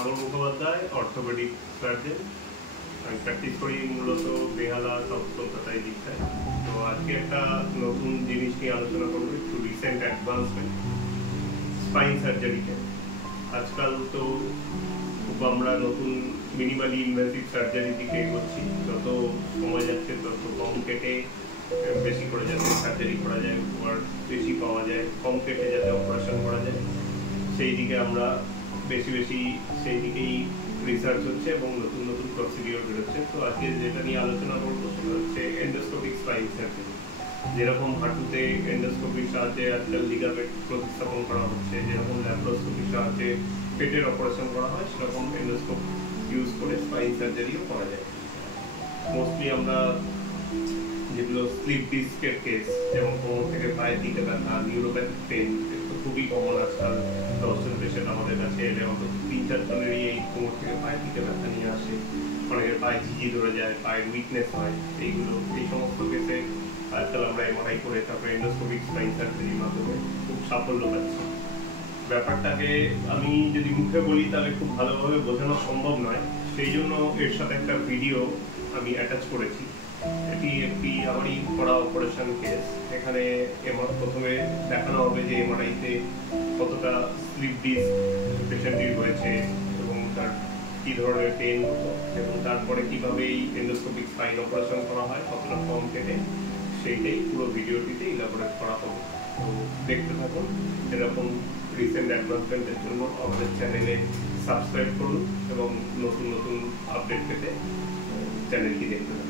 শ্রাবণ Mukhopadhyay, orthopaedic surgeon. আমি practice করি মূলত বেহালা, সাউথ কলকাতায় দীক্ষায়। তো আজকে একটা নতুন জিনিস নিয়ে আলোচনা করবো, একটু রিসেন্ট অ্যাডভান্সমেন্ট স্পাইন সার্জারিতে। আজকাল তো খুব আমরা নতুন মিনিমালি ইনভেসিভ সার্জারির দিকে এগোচ্ছি। যত সময় যাচ্ছে তত কম কেটে বেশি করে যাতে সার্জারি করা যায়, উপকার বেশি পাওয়া যায়, কম কেটে যাতে অপারেশন করা যায়, সেই দিকে আমরা বেশি সেই দিকেই রিসার্চ হচ্ছে এবং নতুন নতুন প্রসিডিওর বেরোচ্ছে। তো আজকে যেটা নিয়ে আলোচনা করবো সেটা হচ্ছে এন্ডোস্কোপিক স্পাইন সার্জারি। যেরকম হাঁটুতে এন্ডোস্কোপির সাহায্যে আজকাল লিগামেন্ট প্রতিস্থাপন করা হচ্ছে, যেরকম ল্যাপ্রোস্কোপির সাহায্যে পেটের অপারেশন করা হয়, সেরকম এন্ডোস্কোপ ইউজ করে স্পাইন সার্জারিও করা যায়। মোস্টলি আমরা যেগুলো স্লিপ ডিস্কের কেস, যেমন কোমর থেকে পায়ের দিকে ব্যথা, নিউরোপ্যাথিক পেন, খুবই কমন আজকাল। 10 জন পেশেন্ট আমাদের কাছে এলে অন্তত 3-4 জনেরই এই কোমর থেকে পায়ের দিকে ব্যথা নিয়ে আসে। অনেকের পায়ে ঝিঝি ধরে যায়, পায়ের উইকনেস হয়। এই সমস্ত কেসে আজকাল আমরা এমআরআই করে তারপরে এন্ডোস্কোপিক স্পাইন সার্জারির মাধ্যমে খুব সাফল্য পাচ্ছি। ব্যাপারটাকে আমি যদি মুখে বলি তাহলে খুব ভালোভাবে বোঝানো সম্ভব নয়, সেই জন্য এর সাথে একটা ভিডিও আমি অ্যাটাচ করেছি। এটি একটি আমারই করা অপারেশন কেস। এখানে প্রথমে দেখানো হবে যে এমআরআইতে কতটা স্লিপ ডিস্ক পেশেন্টটির হয়েছে এবং তার কী ধরনের পেন হতো, এবং তারপরে কীভাবে এই এন্ডোস্কোপিক স্পাইন অপারেশন করা হয়, কতটা কম কেটে, সেইটাই পুরো ভিডিওটিতে ইলাবোরেট করা হবে। তো দেখতে থাকুন। এরকম রিসেন্ট অ্যাডভান্সমেন্টের জন্য আমাদের চ্যানেলে সাবস্ক্রাইব করুন এবং নতুন নতুন আপডেট পেতে চ্যানেলটি দেখতে থাকুন।